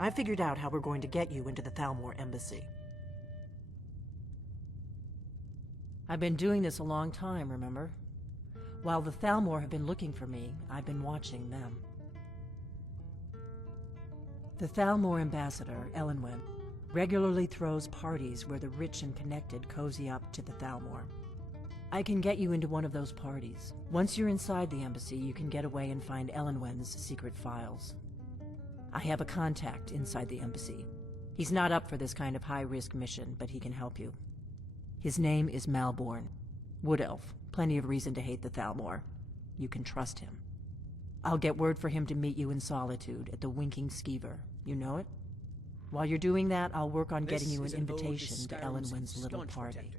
I figured out how we're going to get you into the Thalmor embassy. I've been doing this a long time, remember? While the Thalmor have been looking for me, I've been watching them. The Thalmor ambassador, Elenwen, regularly throws parties where the rich and connected cozy up to the Thalmor. I can get you into one of those parties. Once you're inside the embassy, you can get away and find Elenwen's secret files. I have a contact inside the embassy. He's not up for this kind of high-risk mission, but he can help you. His name is Malborn. Wood Elf. Plenty of reason to hate the Thalmor. You can trust him. I'll get word for him to meet you in Solitude at the Winking Skeever. You know it? While you're doing that, I'll work on getting you an invitation to Elenwen's little party.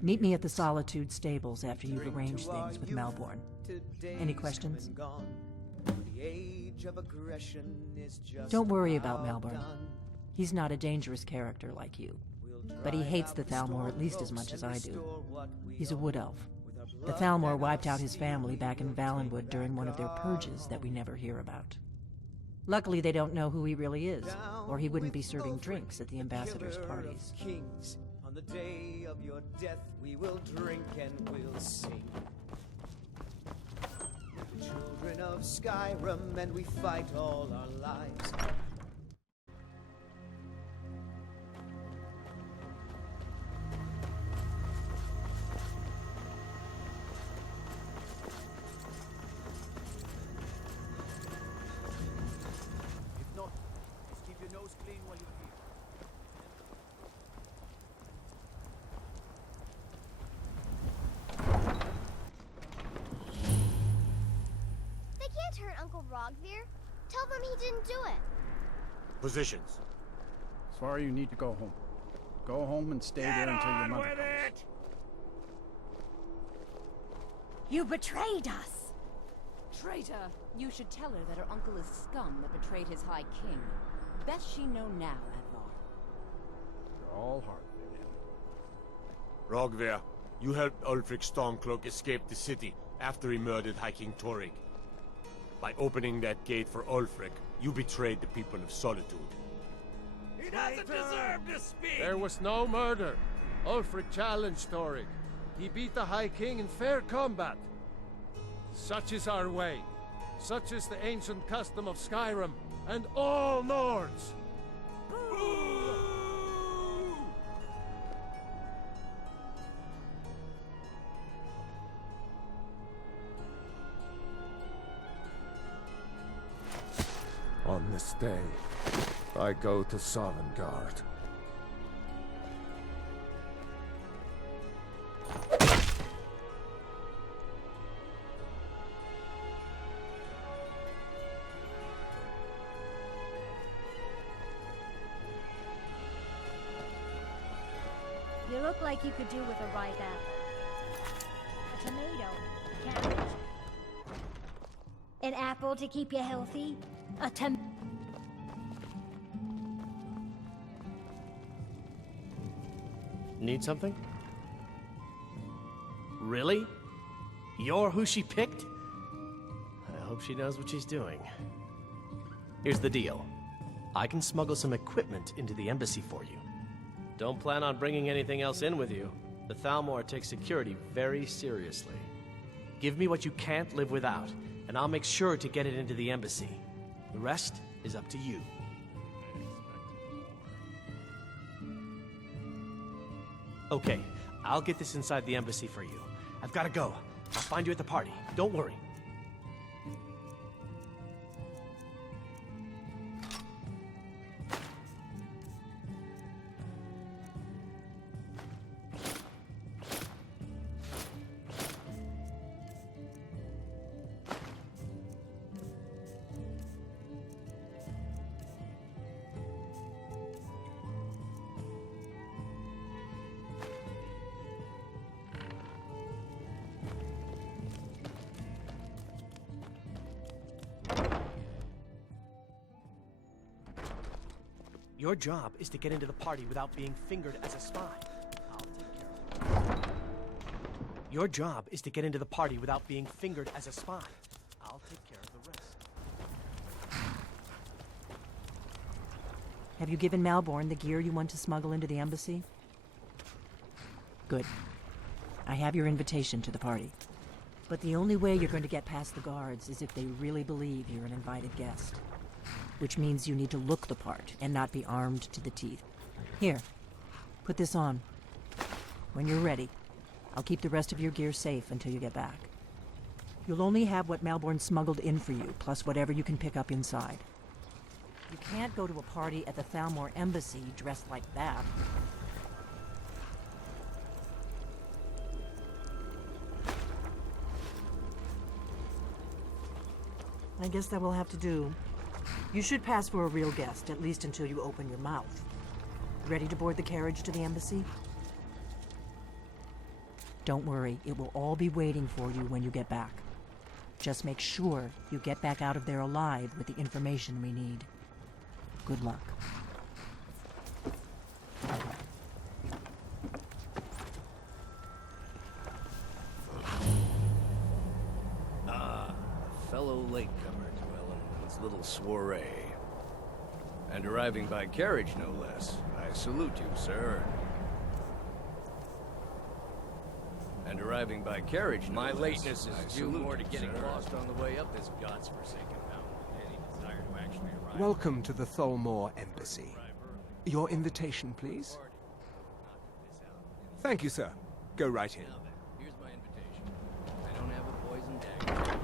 Meet me at the Solitude stables after you've arranged things with Malborn. Any questions? Don't worry about Malborn. He's not a dangerous character like you. But he hates the Thalmor at least as much as I do. He's a wood elf. The Thalmor wiped out his family back in Valenwood during one of their purges that we never hear about. Luckily, they don't know who he really is, or he wouldn't be serving drinks at the ambassador's parties. On the day of your death, we will drink and we'll sing. We're the children of Skyrim, and we fight all our lives. If not, just keep your nose clean while you're here. Hurt Uncle Rogvir? Tell them he didn't do it. Positions. Sorry, you need to go home. Go home and stay there until your mother comes. You betrayed us! Traitor! You should tell her that her uncle is scum that betrayed his High King. Best she know now, Advar. You're all heart. Rogvir, you helped Ulfric Stormcloak escape the city after he murdered High King Torrig. By opening that gate for Ulfric, you betrayed the people of Solitude. He doesn't deserve to speak! There was no murder. Ulfric challenged Torrig. He beat the High King in fair combat. Such is our way. Such is the ancient custom of Skyrim and all Nords. On this day, I go to Sovngarde. You look like you could do with a ripe apple. A tomato, cabbage. An apple to keep you healthy. Need something? Really? You're who she picked? I hope she knows what she's doing. Here's the deal. I can smuggle some equipment into the embassy for you. Don't plan on bringing anything else in with you. The Thalmor takes security very seriously. Give me what you can't live without, and I'll make sure to get it into the embassy. The rest is up to you. Okay, I'll get this inside the embassy for you. I've got to go. I'll find you at the party. Don't worry. Your job is to get into the party without being fingered as a spy. I'll take care of it. Your job is to get into the party without being fingered as a spy. I'll take care of the rest. Have you given Malborn the gear you want to smuggle into the embassy? Good. I have your invitation to the party. But the only way you're going to get past the guards is if they really believe you're an invited guest. Which means you need to look the part and not be armed to the teeth. Here, put this on. When you're ready, I'll keep the rest of your gear safe until you get back. You'll only have what Malborn smuggled in for you, plus whatever you can pick up inside. You can't go to a party at the Thalmor Embassy dressed like that. I guess that will have to do. You should pass for a real guest, at least until you open your mouth. Ready to board the carriage to the embassy? Don't worry, it will all be waiting for you when you get back. Just make sure you get back out of there alive with the information we need. Good luck. Fellow latecomer to Ellen's little soiree. And arriving by carriage, no less. I salute you, sir. And arriving by carriage, no My less. lateness I is due salute more to you, getting sir. lost on the way up this god's-forsaken mountain than any desire to actually arrive. Welcome to the Thalmor Embassy. Your invitation, please? Thank you, sir. Go right in. Now then, here's my invitation. I don't have a poison dagger.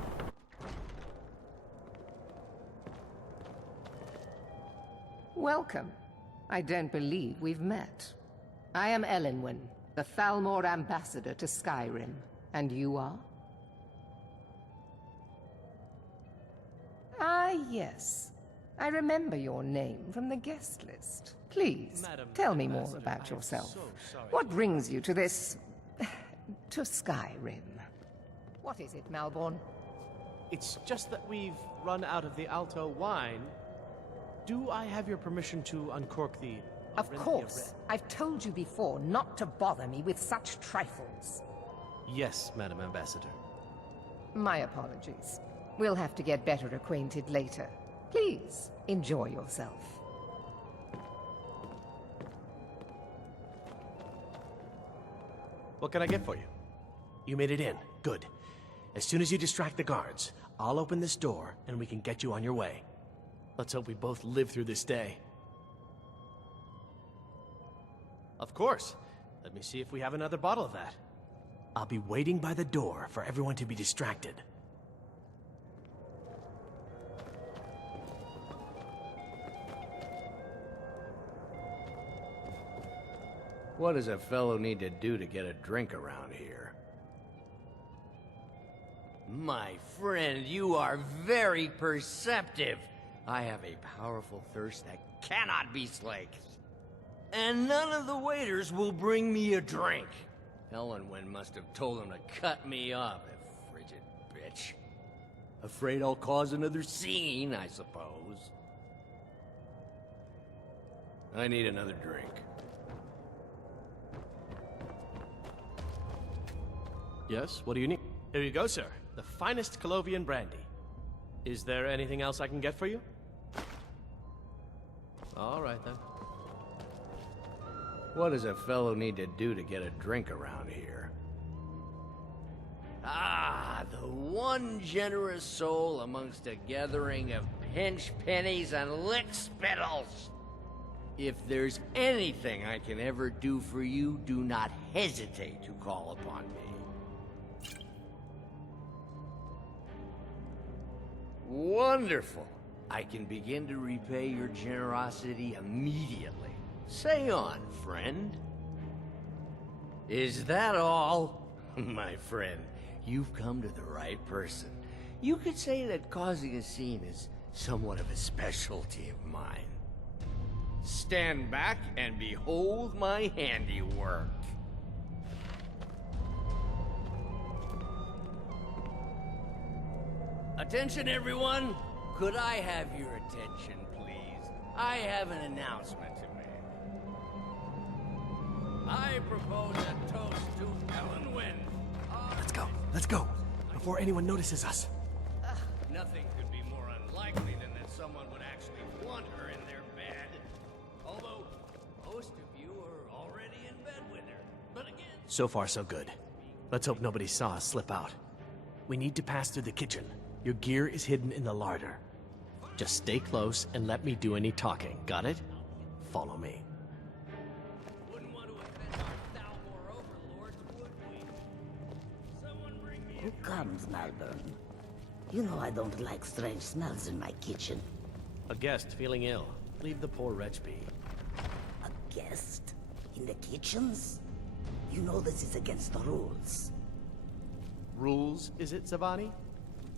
Welcome. I don't believe we've met. I am Elenwen, the Thalmor ambassador to Skyrim. And you are? Ah, yes. I remember your name from the guest list. Please, Madam tell me Ambassador, more I about am yourself. so sorry. What brings you to this... to Skyrim? What is it, Malborn? It's just that we've run out of the Alto wine. Do I have your permission to uncork the... Of course. I've told you before not to bother me with such trifles. Yes, Madam Ambassador. My apologies. We'll have to get better acquainted later. Please, enjoy yourself. What can I get for you? You made it in. Good. As soon as you distract the guards, I'll open this door and we can get you on your way. Let's hope we both live through this day. Of course. Let me see if we have another bottle of that. I'll be waiting by the door for everyone to be distracted. What does a fellow need to do to get a drink around here? My friend, you are very perceptive. I have a powerful thirst that cannot be slaked. And none of the waiters will bring me a drink. Ellenwen must have told him to cut me off, that frigid bitch. Afraid I'll cause another scene, I suppose. I need another drink. Yes, what do you need? Here you go, sir. The finest Colovian brandy. Is there anything else I can get for you? All right, then. What does a fellow need to do to get a drink around here? Ah, the one generous soul amongst a gathering of pinch pennies and lick spittles. If there's anything I can ever do for you, do not hesitate to call upon me. Wonderful. I can begin to repay your generosity immediately. Say on, friend. Is that all? My friend, you've come to the right person. You could say that causing a scene is somewhat of a specialty of mine. Stand back and behold my handiwork. Attention, everyone! Could I have your attention, please? I have an announcement to make. I propose a toast to Ellenwen. Let's go, before anyone notices us. Nothing could be more unlikely than that someone would actually want her in their bed. Although, most of you are already in bed with her. But again... So far, so good. Let's hope nobody saw us slip out. We need to pass through the kitchen. Your gear is hidden in the larder. Just stay close and let me do any talking. Got it? Follow me. Wouldn't want to offend our Thalmor overlords, would we? Someone bring me Who comes, Malvern? You know I don't like strange smells in my kitchen. A guest feeling ill. Leave the poor wretch be. A guest? In the kitchens? You know this is against the rules. Rules, is it, Savani?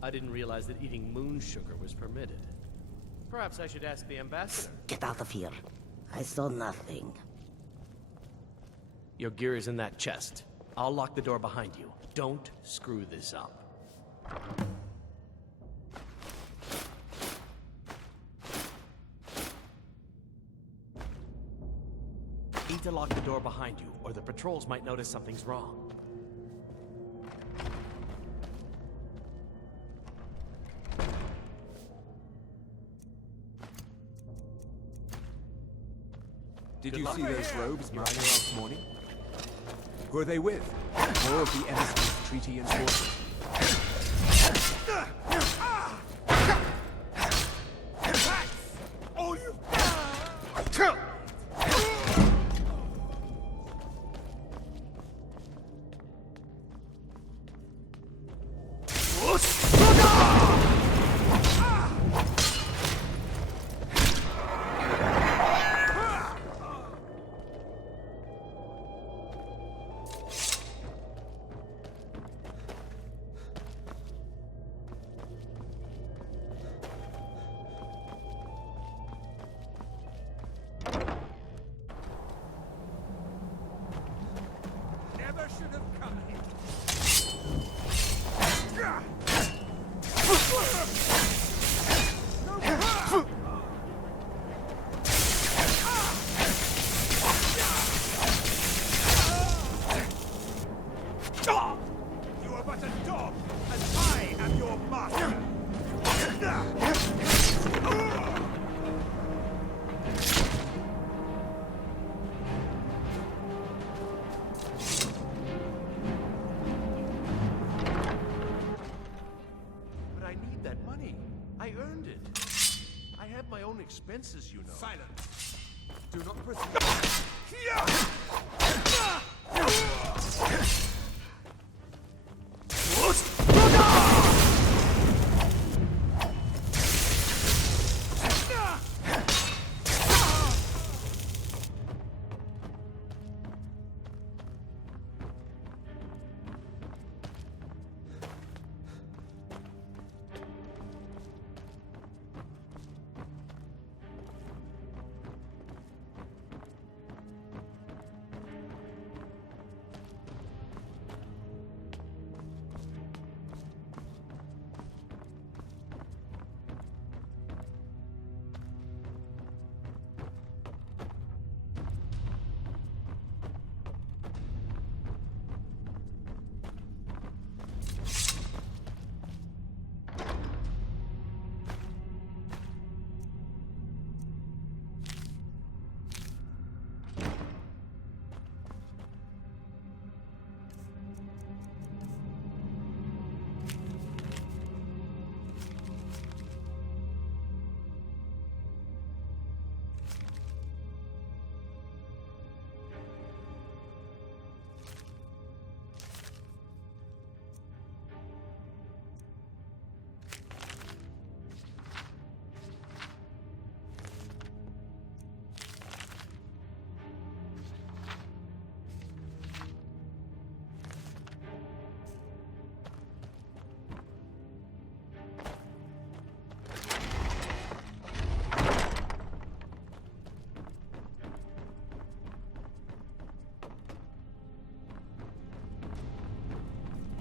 I didn't realize that eating moon sugar was permitted. Perhaps I should ask the ambassador. Get out of here. I saw nothing. Your gear is in that chest. I'll lock the door behind you. Don't screw this up. Need to lock the door behind you, or the patrols might notice something's wrong. Did you see those robes marching this morning? Who are they with? More of the emissary's treaty enforcers. All you... should have come here. You are but a dog, and I am your master. Expenses, you know. Silence. Do not proceed.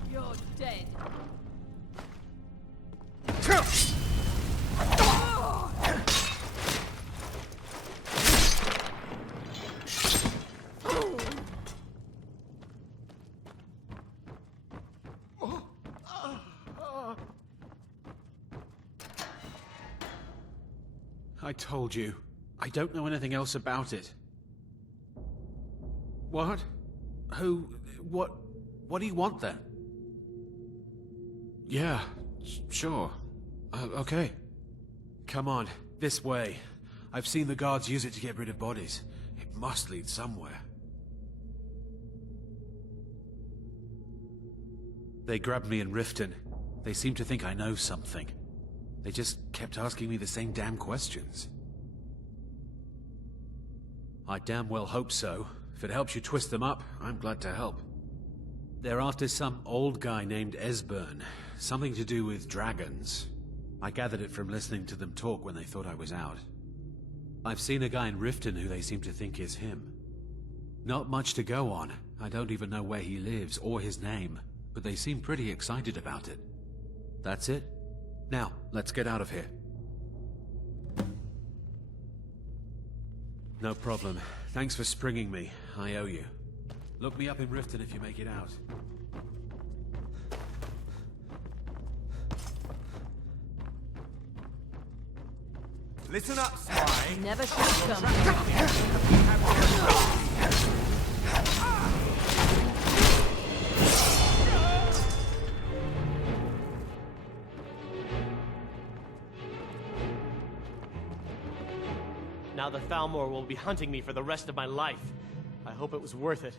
You're dead. I told you. I don't know anything else about it. What? Who? What do you want then? Yeah, sure. Okay. Come on, this way. I've seen the guards use it to get rid of bodies. It must lead somewhere. They grabbed me in Riften. They seem to think I know something. They just kept asking me the same damn questions. I damn well hope so. If it helps you twist them up, I'm glad to help. They're after some old guy named Esbern. Something to do with dragons. I gathered it from listening to them talk when they thought I was out. I've seen a guy in Riften who they seem to think is him. Not much to go on. I don't even know where he lives or his name, but they seem pretty excited about it. That's it. Now, let's get out of here. No problem. Thanks for springing me. I owe you. Look me up in Riften if you make it out. Listen up, spy. Never should have come. Now the Thalmor will be hunting me for the rest of my life. I hope it was worth it.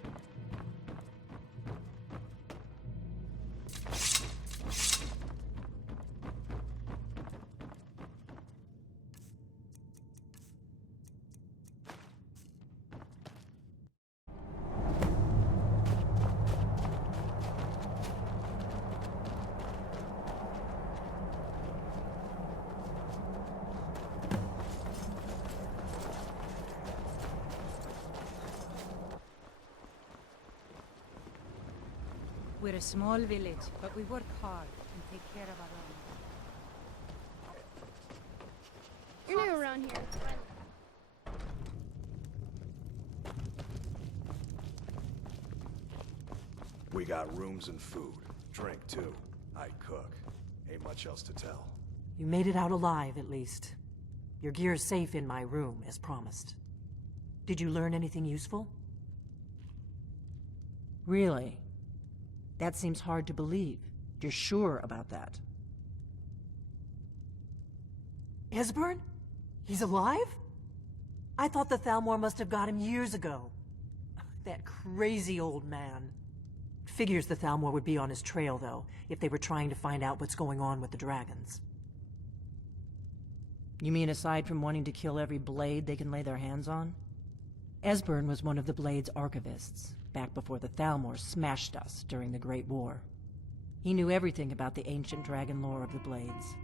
We're a small village, but we work hard and take care of our own. You're new around here. We got rooms and food. Drink, too. I cook. Ain't much else to tell. You made it out alive, at least. Your gear's safe in my room, as promised. Did you learn anything useful? Really? That seems hard to believe. You're sure about that? Esbern? He's alive? I thought the Thalmor must have got him years ago. That crazy old man. Figures the Thalmor would be on his trail, though, if they were trying to find out what's going on with the dragons. You mean aside from wanting to kill every blade they can lay their hands on? Esbern was one of the Blade's archivists, back before the Thalmor smashed us during the Great War. He knew everything about the ancient dragon lore of the Blades.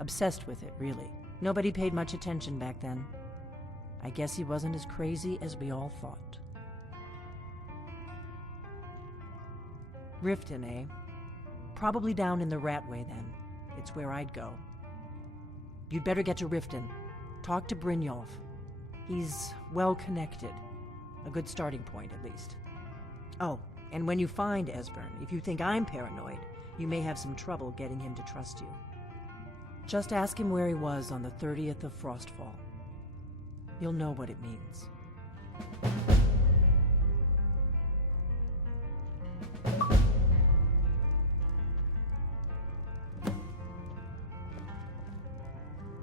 Obsessed with it, really. Nobody paid much attention back then. I guess he wasn't as crazy as we all thought. Riften, eh? Probably down in the Ratway, then. It's where I'd go. You'd better get to Riften. Talk to Brynjolf. He's well-connected. A good starting point, at least. Oh, and when you find Esbern, if you think I'm paranoid, you may have some trouble getting him to trust you. Just ask him where he was on the 30th of Frostfall. You'll know what it means.